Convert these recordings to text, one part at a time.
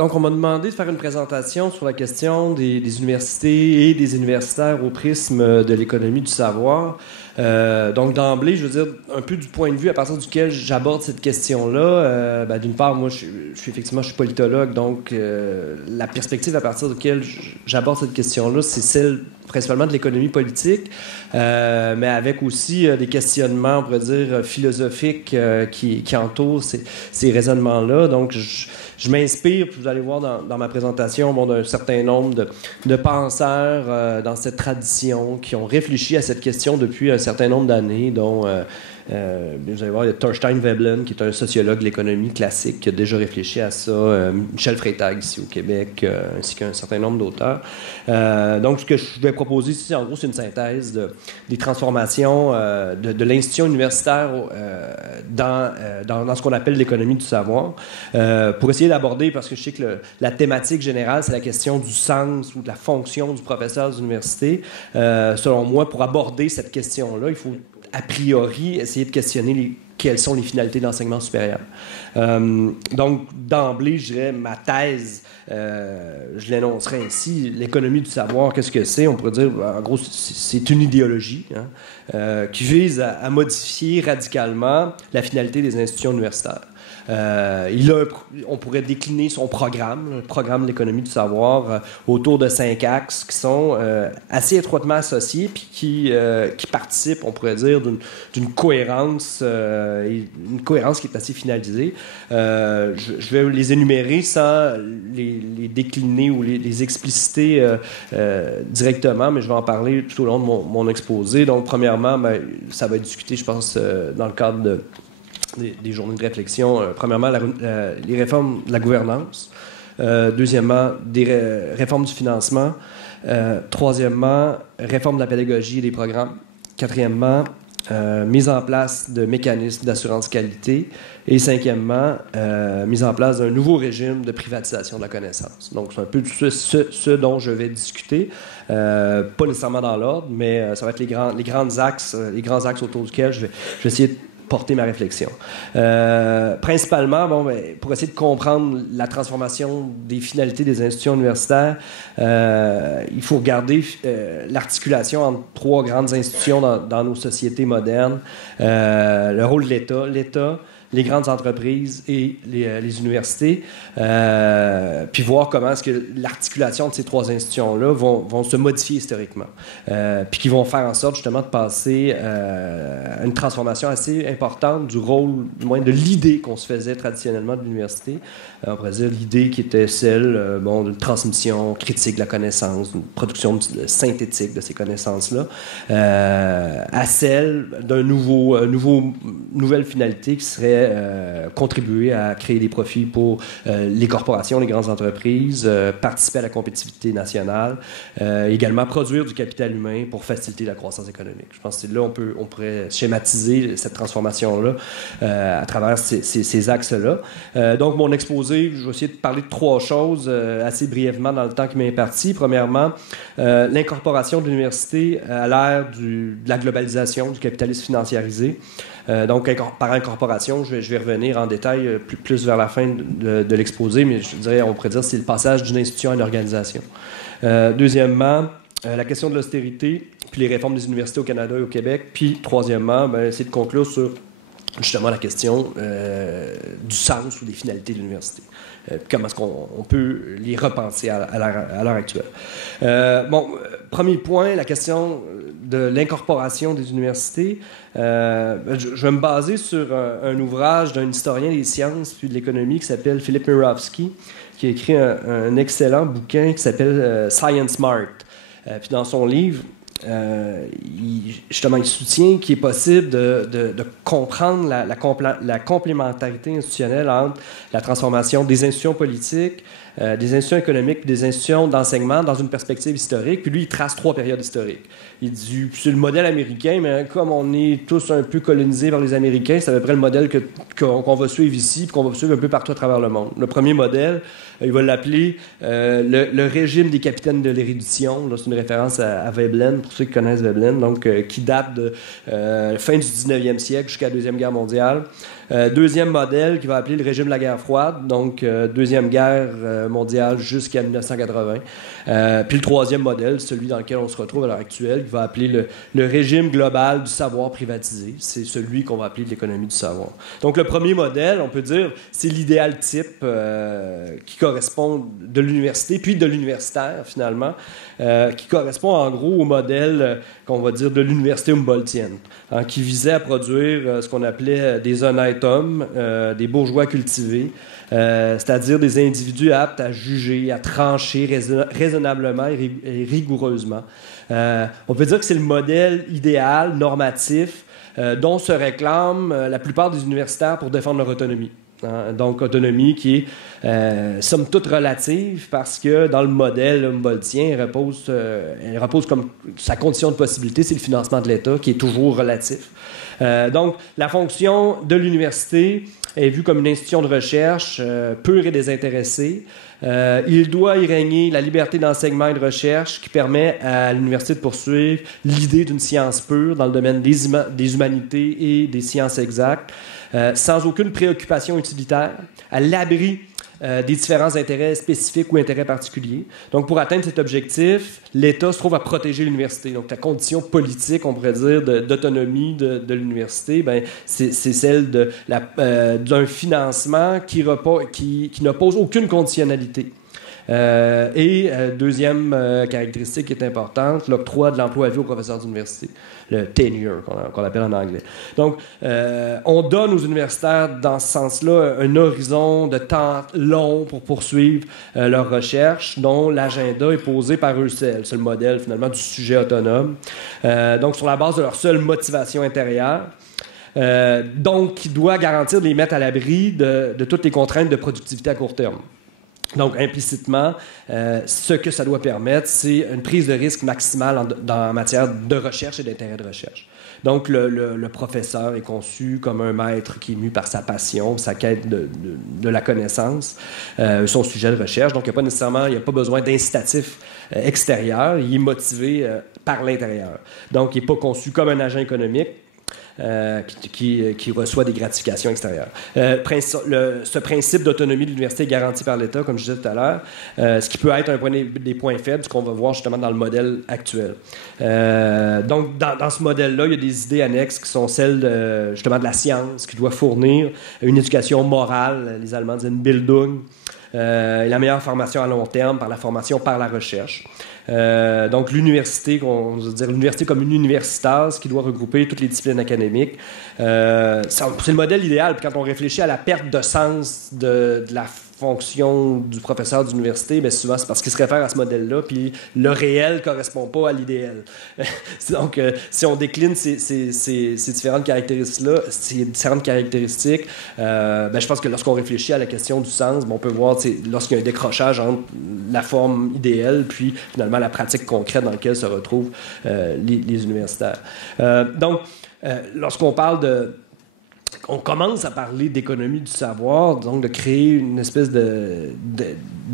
Donc, on m'a demandé de faire une présentation sur la question des universités et des universitaires au prisme de l'économie du savoir. Donc, d'emblée, je veux dire, un peu du point de vue à partir duquel j'aborde cette question-là. D'une part, moi, je suis politologue, donc la perspective à partir de laquelle j'aborde cette question-là, c'est celle principalement de l'économie politique, mais avec aussi des questionnements, on pourrait dire, philosophiques qui entourent ces raisonnements-là. Donc, je m'inspire, puis vous allez voir dans ma présentation, d'un certain nombre de penseurs dans cette tradition qui ont réfléchi à cette question depuis un certain nombre d'années, dont vous allez voir, il y a Thorstein Veblen, qui est un sociologue de l'économie classique, qui a déjà réfléchi à ça, Michel Freytag, ici au Québec, ainsi qu'un certain nombre d'auteurs. Donc, ce que je vais proposer ici, en gros, c'est une synthèse des transformations de l'institution universitaire dans ce qu'on appelle l'économie du savoir, pour essayer d'aborder, parce que je sais que la thématique générale, c'est la question du sens ou de la fonction du professeur d'université. Selon moi, pour aborder cette question-là, il faut a priori essayer de questionner quelles sont les finalités de l'enseignement supérieur. Donc, d'emblée, je dirais, ma thèse, je l'énoncerai ainsi. L'économie du savoir, qu'est-ce que c'est? On pourrait dire, en gros, c'est une idéologie qui vise à modifier radicalement la finalité des institutions universitaires. On pourrait décliner son programme, le programme de l'économie du savoir, autour de 5 axes qui sont assez étroitement associés puis qui participent, on pourrait dire, d'une cohérence, une cohérence qui est assez finalisée. Je vais les énumérer sans les décliner ou les expliciter directement, mais je vais en parler tout au long de mon exposé. Donc, premièrement, ça va être discuté, je pense, dans le cadre des journées de réflexion. Premièrement, les réformes de la gouvernance. Deuxièmement, des réformes du financement. Troisièmement, réforme de la pédagogie et des programmes. Quatrièmement, mise en place de mécanismes d'assurance qualité. Et cinquièmement, mise en place d'un nouveau régime de privatisation de la connaissance. Donc, c'est un peu ce dont je vais discuter. Pas nécessairement dans l'ordre, mais ça va être les grands axes autour duquel je vais essayer de porter ma réflexion. Principalement, pour essayer de comprendre la transformation des finalités des institutions universitaires, il faut regarder l'articulation entre 3 grandes institutions dans nos sociétés modernes. Le rôle de l'État, les grandes entreprises et les universités, puis voir comment est-ce que l'articulation de ces 3 institutions-là vont se modifier historiquement, puis qui vont faire en sorte justement de passer à une transformation assez importante du rôle, du moins de l'idée qu'on se faisait traditionnellement de l'université. On pourrait dire l'idée qui était celle d'une transmission critique de la connaissance, d'une production synthétique de ces connaissances-là, à celle d'une nouvelle finalité qui serait contribuer à créer des profits pour les corporations, les grandes entreprises, participer à la compétitivité nationale, également produire du capital humain pour faciliter la croissance économique. Je pense que là, on pourrait schématiser cette transformation-là à travers ces axes-là. Donc, mon exposé, je vais essayer de parler de 3 choses assez brièvement dans le temps qui m'est imparti. Premièrement, l'incorporation de l'université à l'ère de la globalisation, du capitalisme financiarisé. Donc, par incorporation, je vais revenir en détail plus vers la fin de l'exposé, mais je dirais, on pourrait dire, c'est le passage d'une institution à une organisation. Deuxièmement, la question de l'austérité, puis les réformes des universités au Canada et au Québec. Puis, troisièmement, essayer de conclure sur justement la question du sens ou des finalités de l'université. Comment est-ce qu'on peut les repenser à l'heure actuelle. Premier point, la question de l'incorporation des universités. Je vais me baser sur un ouvrage d'un historien des sciences puis de l'économie qui s'appelle Philip Mirowski, qui a écrit un excellent bouquin qui s'appelle Science Smart. Puis dans son livre, il soutient qu'il est possible de comprendre la complémentarité institutionnelle entre la transformation des institutions politiques, des institutions économiques, des institutions d'enseignement dans une perspective historique. Puis lui, il trace 3 périodes historiques. Il dit, c'est le modèle américain, mais comme on est tous un peu colonisés par les Américains, c'est à peu près le modèle qu'on va suivre ici, puis qu'on va suivre un peu partout à travers le monde. Le premier modèle, il va l'appeler le régime des capitaines de l'érudition. Là, c'est une référence à Veblen, pour ceux qui connaissent Veblen, donc qui date de fin du 19e siècle jusqu'à la Deuxième Guerre mondiale. Deuxième modèle qui va appeler le régime de la guerre froide, donc Deuxième Guerre mondiale jusqu'à 1980. Puis le troisième modèle, celui dans lequel on se retrouve à l'heure actuelle, qui va appeler le régime global du savoir privatisé. C'est celui qu'on va appeler de l'économie du savoir. Donc le premier modèle, on peut dire, c'est l'idéal type qui correspond de l'université, puis de l'universitaire finalement, qui correspond en gros au modèle qu'on va dire de l'université humboldtienne, hein, qui visait à produire ce qu'on appelait des honnêtes hommes, des bourgeois cultivés, c'est-à-dire des individus aptes à juger, à trancher raisonnablement et rigoureusement. On peut dire que c'est le modèle idéal, normatif, dont se réclament la plupart des universitaires pour défendre leur autonomie. Hein, donc, autonomie qui est, somme toute, relative parce que dans le modèle humboldtien, elle repose comme sa condition de possibilité, c'est le financement de l'État qui est toujours relatif. Donc, la fonction de l'université est vue comme une institution de recherche pure et désintéressée. Il doit y régner la liberté d'enseignement et de recherche qui permet à l'université de poursuivre l'idée d'une science pure dans le domaine des humanités et des sciences exactes, sans aucune préoccupation utilitaire, à l'abri des différents intérêts spécifiques ou intérêts particuliers. Donc, pour atteindre cet objectif, l'État se trouve à protéger l'université. Donc, la condition politique, on pourrait dire, d'autonomie de l'université, ben, c'est celle d'un financement qui n'oppose aucune conditionnalité. Deuxième caractéristique qui est importante, l'octroi de l'emploi à vie aux professeurs d'université, le tenure qu'on appelle en anglais. Donc, on donne aux universitaires, dans ce sens-là, un horizon de temps long pour poursuivre leurs recherches, dont l'agenda est posé par eux seuls. C'est le modèle, finalement, du sujet autonome. Donc, sur la base de leur seule motivation intérieure. Donc, qui doit garantir de les mettre à l'abri de toutes les contraintes de productivité à court terme. Donc, implicitement, ce que ça doit permettre, c'est une prise de risque maximale en matière de recherche et d'intérêt de recherche. Donc, le professeur est conçu comme un maître qui est mu par sa passion, sa quête de la connaissance, son sujet de recherche. Donc, il n'y a pas besoin d'incitatif extérieur. Il est motivé par l'intérieur. Donc, il n'est pas conçu comme un agent économique. Qui reçoit des gratifications extérieures. Ce principe d'autonomie de l'université est garanti par l'État, comme je disais tout à l'heure, ce qui peut être des points faibles, ce qu'on va voir justement dans le modèle actuel. Donc, dans ce modèle-là, il y a des idées annexes qui sont celles justement de la science, qui doit fournir une éducation morale, les Allemands disent une Bildung, la meilleure formation à long terme par la formation par la recherche. Donc, l'université, on va dire l'université comme une universitas qui doit regrouper toutes les disciplines académiques. C'est le modèle idéal. Puis quand on réfléchit à la perte de sens de la fonction du professeur d'université, bien souvent c'est parce qu'il se réfère à ce modèle-là, puis le réel ne correspond pas à l'idéal. Donc, si on décline ces différentes caractéristiques, je pense que lorsqu'on réfléchit à la question du sens, on peut voir lorsqu'il y a un décrochage entre la forme idéale puis finalement la pratique concrète dans laquelle se retrouvent les universitaires. Donc, lorsqu'on parle on commence à parler d'économie du savoir, donc de créer une espèce de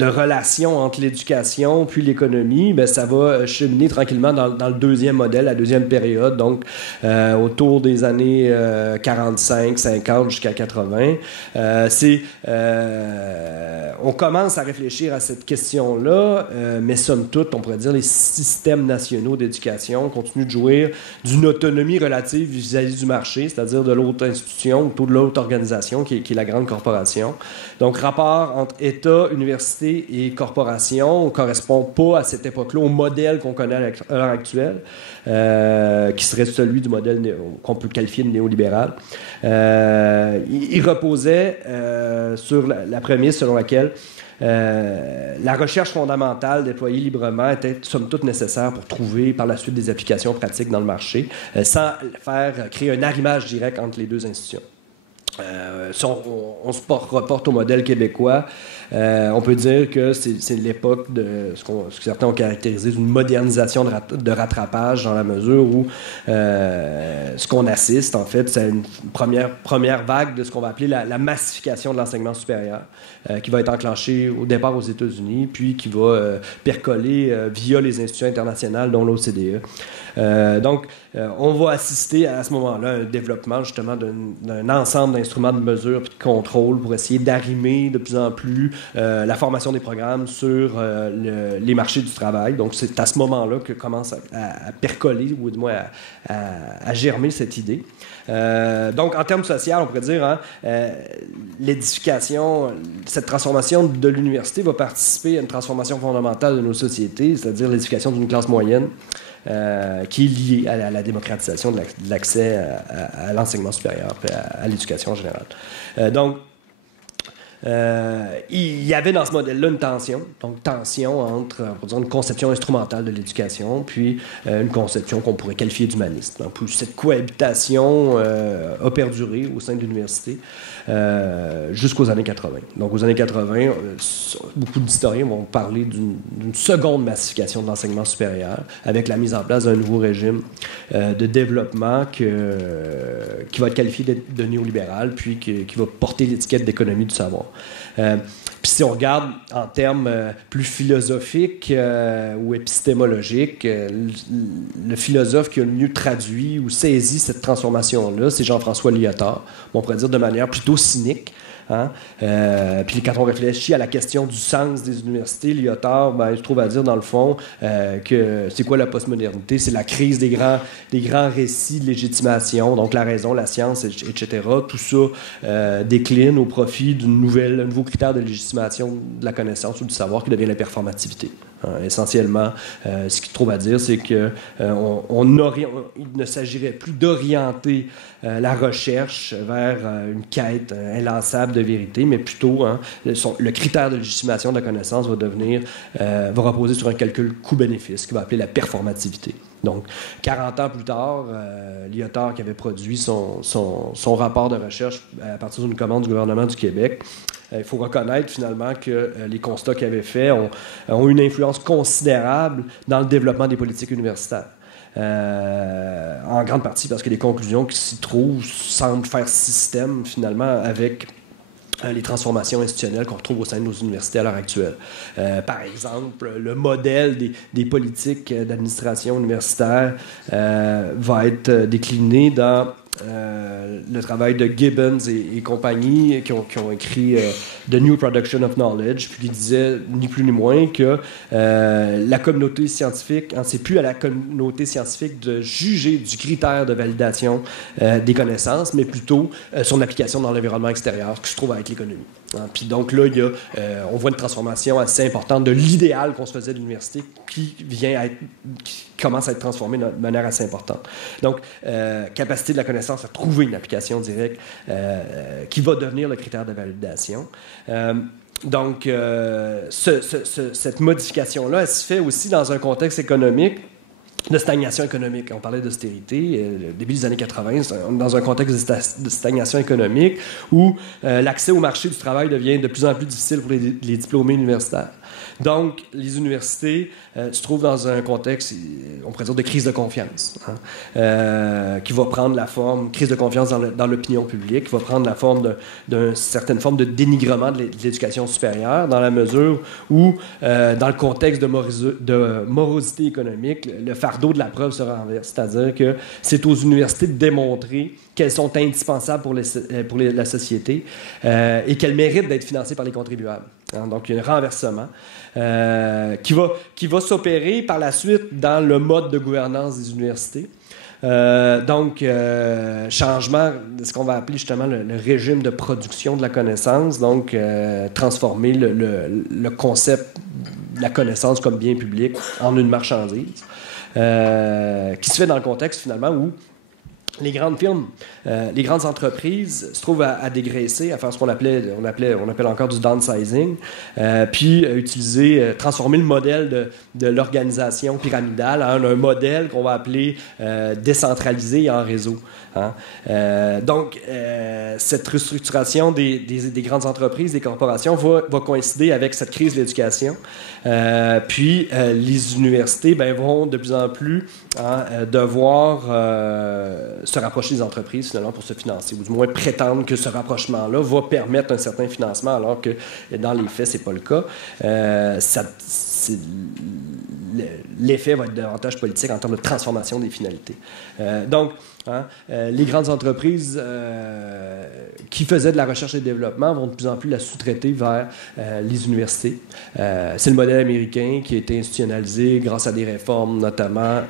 relation entre l'éducation puis l'économie, bien, ça va cheminer tranquillement dans le deuxième modèle, la deuxième période, donc autour des années 45, 50 jusqu'à 80. On commence à réfléchir à cette question-là, mais somme toute, on pourrait dire les systèmes nationaux d'éducation continuent de jouir d'une autonomie relative vis-à-vis du marché, c'est-à-dire de l'autre institution ou de l'autre organisation qui est la grande corporation. Donc, rapport entre État, université et corporation ne correspond pas à cette époque-là au modèle qu'on connaît à l'heure actuelle, qui serait celui du modèle qu'on peut qualifier de néolibéral. Il reposait sur la prémisse selon laquelle la recherche fondamentale déployée librement était somme toute nécessaire pour trouver par la suite des applications pratiques dans le marché, sans créer un arrimage direct entre les deux institutions. Si on se reporte au modèle québécois, On peut dire que c'est l'époque de ce que certains ont caractérisé d'une modernisation de rattrapage, dans la mesure où ce qu'on assiste, en fait, c'est une première vague de ce qu'on va appeler la massification de l'enseignement supérieur, qui va être enclenchée au départ aux États-Unis, puis qui va percoler via les institutions internationales, dont l'OCDE. Donc, on va assister à ce moment-là à un développement justement d'un ensemble d'instruments de mesure et de contrôle pour essayer d'arrimer de plus en plus la formation des programmes sur les marchés du travail. Donc, c'est à ce moment-là que commence à percoler, ou du moins à germer cette idée. Donc, en termes sociaux, on pourrait dire, l'édification, cette transformation de l'université va participer à une transformation fondamentale de nos sociétés, c'est-à-dire l'édification d'une classe moyenne qui est liée à la démocratisation de l'accès à l'enseignement supérieur, à l'éducation en général. Donc, il y avait dans ce modèle-là une tension. Donc, tension entre, on pourrait dire, une conception instrumentale de l'éducation, puis une conception qu'on pourrait qualifier d'humaniste. Donc, cette cohabitation a perduré au sein de l'université jusqu'aux années 80. Donc, aux années 80, beaucoup d'historiens vont parler d'une seconde massification de l'enseignement supérieur, avec la mise en place d'un nouveau régime de développement qui va être qualifié de néolibéral, puis qui va porter l'étiquette d'économie du savoir. Puis si on regarde en termes plus philosophiques ou épistémologiques, le philosophe qui a le mieux traduit ou saisi cette transformation-là, c'est Jean-François Lyotard. On pourrait dire de manière plutôt cynique. Puis quand on réfléchit à la question du sens des universités, Lyotard, je trouve à dire dans le fond que c'est quoi la postmodernité? C'est la crise des grands récits de légitimation, donc la raison, la science, etc. Tout ça décline au profit d'un nouveau critère de légitimation de la connaissance ou du savoir qui devient la performativité. Essentiellement, ce qu'il trouve à dire, c'est que il ne s'agirait plus d'orienter la recherche vers une quête inlassable de vérité, mais plutôt le critère de légitimation de la connaissance va reposer sur un calcul coût-bénéfice qu'il va appeler la performativité. Donc, 40 ans plus tard, Lyotard, qui avait produit son rapport de recherche à partir d'une commande du gouvernement du Québec, il faut reconnaître finalement que les constats qu'il avait faits ont une influence considérable dans le développement des politiques universitaires. En grande partie parce que les conclusions qui s'y trouvent semblent faire système finalement avec les transformations institutionnelles qu'on retrouve au sein de nos universités à l'heure actuelle. Par exemple, le modèle des politiques d'administration universitaire va être décliné dans le travail de Gibbons et compagnie qui ont écrit The New Production of Knowledge, puis qui disait ni plus ni moins que la communauté scientifique, c'est plus à la communauté scientifique de juger du critère de validation des connaissances, mais plutôt son application dans l'environnement extérieur, qui se trouve avec l'économie. Puis donc là, on voit une transformation assez importante de l'idéal qu'on se faisait de l'université qui commence à être transformé de manière assez importante. Donc, capacité de la connaissance à trouver une application directe qui va devenir le critère de validation. Donc, cette modification-là, elle se fait aussi dans un contexte économique de stagnation économique. On parlait d'austérité, début des années 80, dans un contexte de stagnation économique où l'accès au marché du travail devient de plus en plus difficile pour les diplômés universitaires. Donc, les universités se trouvent dans un contexte, on pourrait dire, de crise de confiance, qui va prendre la forme, crise de confiance dans l'opinion publique, qui va prendre la forme d'une certaine forme de dénigrement de l'éducation supérieure, dans la mesure où, dans le contexte de morosité économique, le fardeau de la preuve se renverse. C'est-à-dire que c'est aux universités de démontrer qu'elles sont indispensables pour la société et qu'elles méritent d'être financées par les contribuables. Donc, il y a un renversement qui va s'opérer par la suite dans le mode de gouvernance des universités. Donc, changement de ce qu'on va appeler justement le régime de production de la connaissance, donc transformer le concept de la connaissance comme bien public en une marchandise, qui se fait dans le contexte finalement où les grandes firmes, les grandes entreprises se trouvent à dégraisser, à faire ce qu'on appelle encore du downsizing, puis transformer le modèle de l'organisation pyramidale en un modèle qu'on va appeler décentralisé et en réseau. Hein? Donc, cette restructuration des grandes entreprises, des corporations, va coïncider avec cette crise de l'éducation. Puis, les universités vont de plus en plus devoir se rapprocher des entreprises, finalement, pour se financer, ou du moins prétendre que ce rapprochement-là va permettre un certain financement, alors que, dans les faits, c'est pas le cas. L'effet va être davantage politique en termes de transformation des finalités. Donc, les grandes entreprises qui faisaient de la recherche et développement vont de plus en plus la sous-traiter vers les universités. C'est le modèle américain qui a été institutionnalisé grâce à des réformes, notamment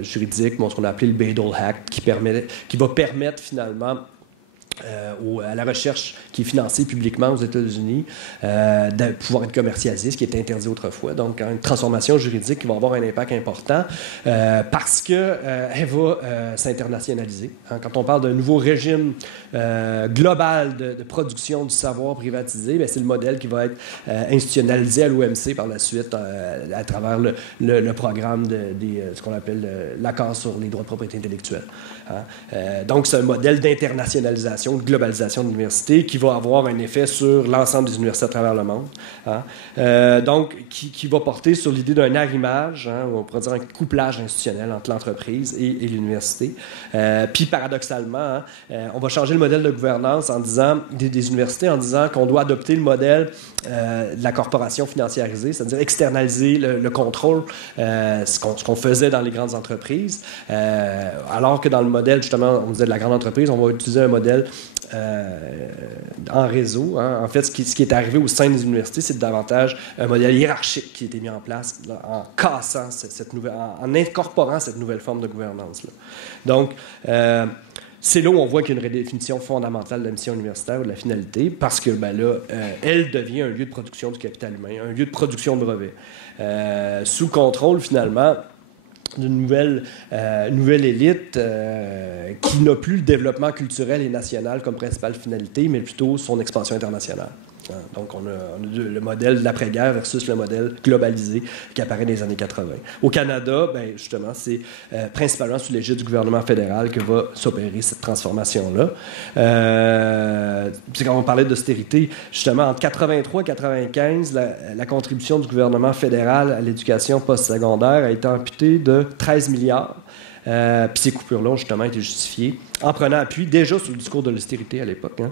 juridiques, ce qu'on a appelé le Bayh-Dole Act, qui va permettre finalement à la recherche qui est financée publiquement aux États-Unis de pouvoir être commercialisée, ce qui était interdit autrefois. Donc, une transformation juridique qui va avoir un impact important parce qu'elle va s'internationaliser. Quand on parle d'un nouveau régime global de production du savoir privatisé, c'est le modèle qui va être institutionnalisé à l'OMC par la suite à travers le programme ce qu'on appelle l'accord sur les droits de propriété intellectuelle. Donc, c'est un modèle d'internationalisation, de globalisation de l'université qui va avoir un effet sur l'ensemble des universités à travers le monde. Donc, qui va porter sur l'idée d'un arrimage, ou on pourrait dire un couplage institutionnel entre l'entreprise et l'université. Puis, paradoxalement, on va changer le modèle de gouvernance des universités en disant qu'on doit adopter le modèle de la corporation financiarisée, c'est-à-dire externaliser le contrôle, ce qu'on faisait dans les grandes entreprises, alors que dans le modèle, justement, on disait de la grande entreprise, on va utiliser un modèle en réseau. En fait, ce qui est arrivé au sein des universités, c'est davantage un modèle hiérarchique qui a été mis en place en cassant en incorporant cette nouvelle forme de gouvernance-là. Donc, c'est là où on voit qu'il y a une redéfinition fondamentale de la mission universitaire ou de la finalité, parce que elle devient un lieu de production du capital humain, un lieu de production de brevets, sous contrôle finalement d'une nouvelle élite qui n'a plus le développement culturel et national comme principale finalité, mais plutôt son expansion internationale. Donc, on a le modèle de l'après-guerre versus le modèle globalisé qui apparaît dans les années 80. Au Canada, justement, c'est principalement sous l'égide du gouvernement fédéral que va s'opérer cette transformation-là. C'est quand on parlait d'austérité, justement, entre 83 et 95, la contribution du gouvernement fédéral à l'éducation postsecondaire a été amputée de 13 milliards. Puis ces coupures-là, justement, étaient justifiées en prenant appui déjà sur le discours de l'austérité à l'époque,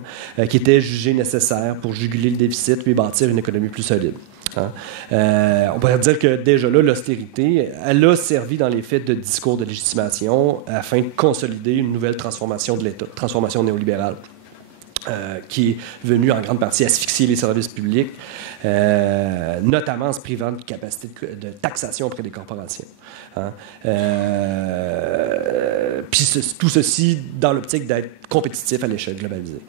qui était jugé nécessaire pour juguler le déficit puis bâtir une économie plus solide. On pourrait dire que déjà là, l'austérité, elle a servi dans les faits de discours de légitimation afin de consolider une nouvelle transformation de l'État, transformation néolibérale. Qui est venu en grande partie asphyxier les services publics, notamment en se privant de capacité de taxation auprès des corporations. Puis tout ceci dans l'optique d'être compétitif à l'échelle globalisée.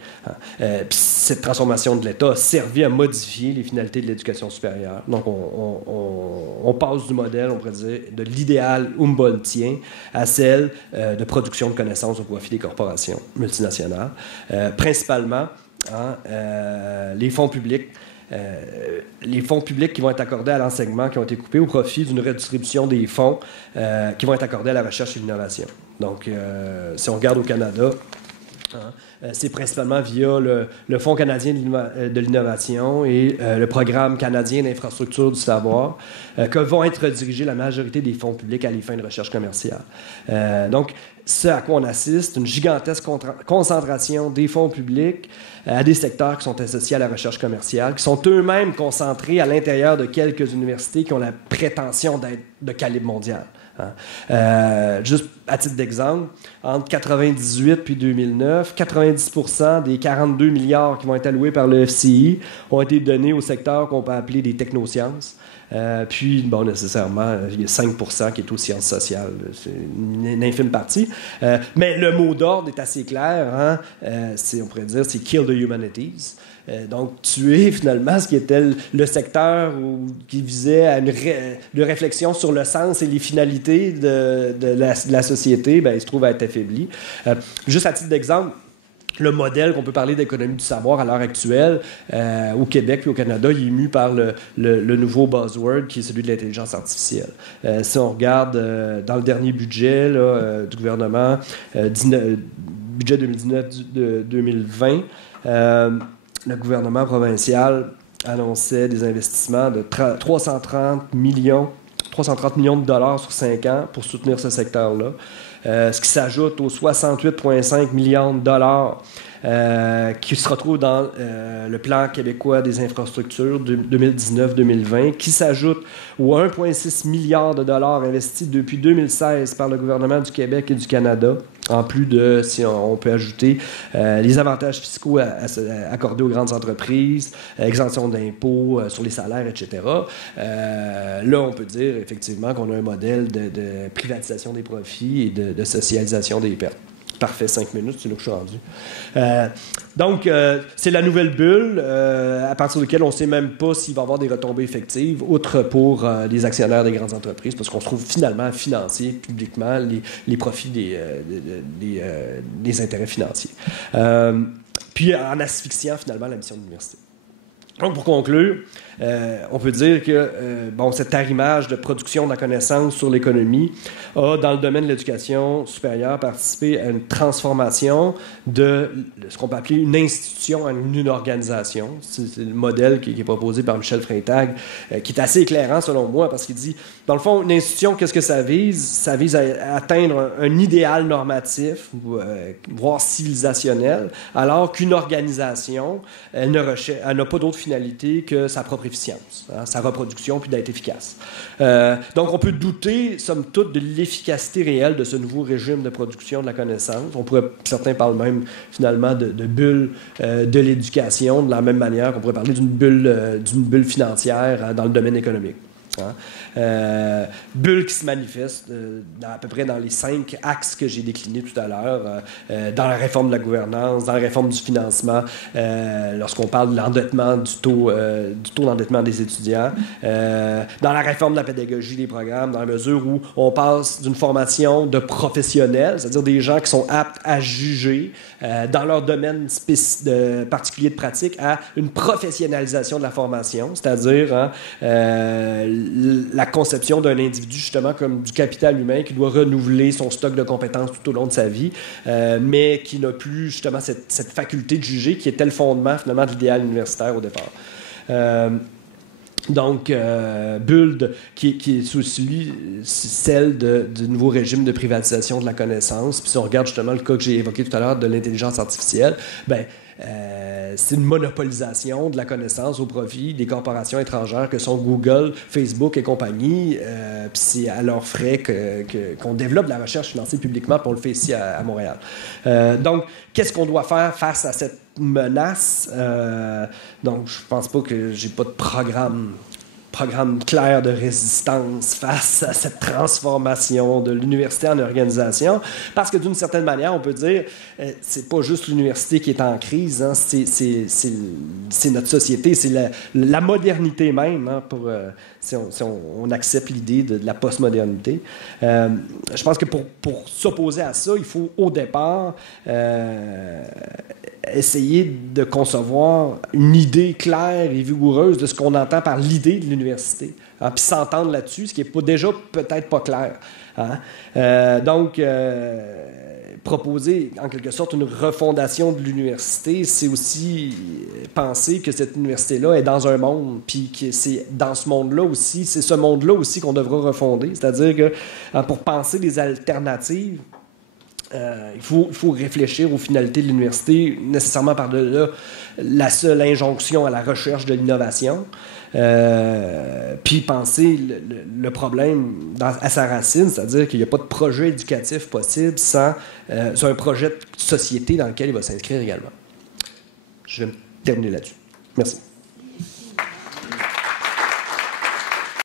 Puis cette transformation de l'État a servi à modifier les finalités de l'éducation supérieure. Donc on passe du modèle, on pourrait dire, de l'idéal humboldtien à celle de production de connaissances au profit des corporations multinationales, principalement les fonds publics. Les fonds publics qui vont être accordés à l'enseignement qui ont été coupés au profit d'une redistribution des fonds qui vont être accordés à la recherche et l'innovation. Donc, si on regarde au Canada, c'est principalement via le Fonds canadien de l'innovation et le Programme canadien d'infrastructure du savoir que vont être dirigés la majorité des fonds publics à des fins de recherche commerciale. Donc, ce à quoi on assiste, une gigantesque concentration des fonds publics à des secteurs qui sont associés à la recherche commerciale, qui sont eux-mêmes concentrés à l'intérieur de quelques universités qui ont la prétention d'être de calibre mondial. Juste à titre d'exemple, entre 1998 puis 2009, 90% des 42 milliards qui vont être alloués par le FCI ont été donnés au secteur qu'on peut appeler des technosciences. Puis, nécessairement, il y a 5% qui est aux sciences sociales. C'est une infime partie. Mais le mot d'ordre est assez clair. On pourrait dire, c'est « kill the humanities ». donc tuer finalement ce qui était le secteur qui visait à une réflexion sur le sens et les finalités de la société, ben, il se trouve à être affaibli. Juste à titre d'exemple, le modèle qu'on peut parler d'économie du savoir à l'heure actuelle, au Québec et au Canada, il est mu par le nouveau buzzword qui est celui de l'intelligence artificielle. Si on regarde dans le dernier budget là, du gouvernement, budget 2019-2020, le gouvernement provincial annonçait des investissements de 330 millions de dollars sur 5 ans pour soutenir ce secteur-là. Ce qui s'ajoute aux 68,5 millions de dollars qui se retrouvent dans le plan québécois des infrastructures de 2019-2020, qui s'ajoute aux 1,6 milliard de dollars investis depuis 2016 par le gouvernement du Québec et du Canada, en plus de, si on peut ajouter, les avantages fiscaux accordés aux grandes entreprises, exemption d'impôts sur les salaires, etc. Là, on peut dire effectivement qu'on a un modèle de privatisation des profits et de socialisation des pertes. Parfait, 5 minutes, c'est là que je suis rendu. Donc, c'est la nouvelle bulle à partir de laquelle on ne sait même pas s'il va y avoir des retombées effectives, outre pour les actionnaires des grandes entreprises, parce qu'on se trouve finalement à financer publiquement les profits des intérêts financiers. Puis en asphyxiant finalement la mission de l'université. Donc, pour conclure, on peut dire que cet arrimage de production de la connaissance sur l'économie a, dans le domaine de l'éducation supérieure, participé à une transformation de ce qu'on peut appeler une institution en une organisation. C'est le modèle qui est proposé par Michel Freytag, qui est assez éclairant selon moi, parce qu'il dit, dans le fond, une institution, qu'est-ce que ça vise? Ça vise à atteindre un idéal normatif, voire civilisationnel, alors qu'une organisation, elle n'a pas d'autre finalité que sa propre efficience, sa reproduction, puis d'être efficace. Donc, on peut douter, somme toute, de l'efficacité réelle de ce nouveau régime de production de la connaissance. Certains parlent même, finalement, de bulle de l'éducation, de la même manière qu'on pourrait parler d'une bulle financière dans le domaine économique. Bulle qui se manifeste à peu près dans les 5 axes que j'ai déclinés tout à l'heure, dans la réforme de la gouvernance, dans la réforme du financement, lorsqu'on parle de l'endettement du taux d'endettement des étudiants, dans la réforme de la pédagogie des programmes, dans la mesure où on passe d'une formation de professionnels, c'est-à-dire des gens qui sont aptes à juger dans leur domaine particulier de pratique, à une professionnalisation de la formation, c'est-à-dire la conception d'un individu justement comme du capital humain qui doit renouveler son stock de compétences tout au long de sa vie, mais qui n'a plus justement cette faculté de juger qui était le fondement finalement de l'idéal universitaire au départ. Donc, bulle qui est aussi celle du nouveau régime de privatisation de la connaissance. Puis si on regarde justement le cas que j'ai évoqué tout à l'heure de l'intelligence artificielle, c'est une monopolisation de la connaissance au profit des corporations étrangères que sont Google, Facebook et compagnie. Puis c'est à leurs frais qu'on développe la recherche financée publiquement, puis on le fait ici à Montréal. Donc, qu'est-ce qu'on doit faire face à cette menace? Donc, je pense pas que j'ai pas de programme clair de résistance face à cette transformation de l'université en organisation, parce que d'une certaine manière, on peut dire, c'est pas juste l'université qui est en crise, hein, c'est notre société, c'est la modernité même, hein, si on accepte l'idée de la postmodernité. Je pense que pour s'opposer à ça, il faut au départ essayer de concevoir une idée claire et vigoureuse de ce qu'on entend par l'idée de l'université, hein, puis s'entendre là-dessus, ce qui n'est déjà peut-être pas clair. Hein. Donc, proposer en quelque sorte une refondation de l'université, c'est aussi penser que cette université-là est dans un monde, puis que c'est dans ce monde-là aussi, c'est ce monde-là aussi qu'on devra refonder. C'est-à-dire que pour penser des alternatives, il faut réfléchir aux finalités de l'université, nécessairement par-delà la seule injonction à la recherche de l'innovation, puis penser le problème à sa racine, c'est-à-dire qu'il n'y a pas de projet éducatif possible sans un projet de société dans lequel il va s'inscrire également. Je vais terminer là-dessus. Merci.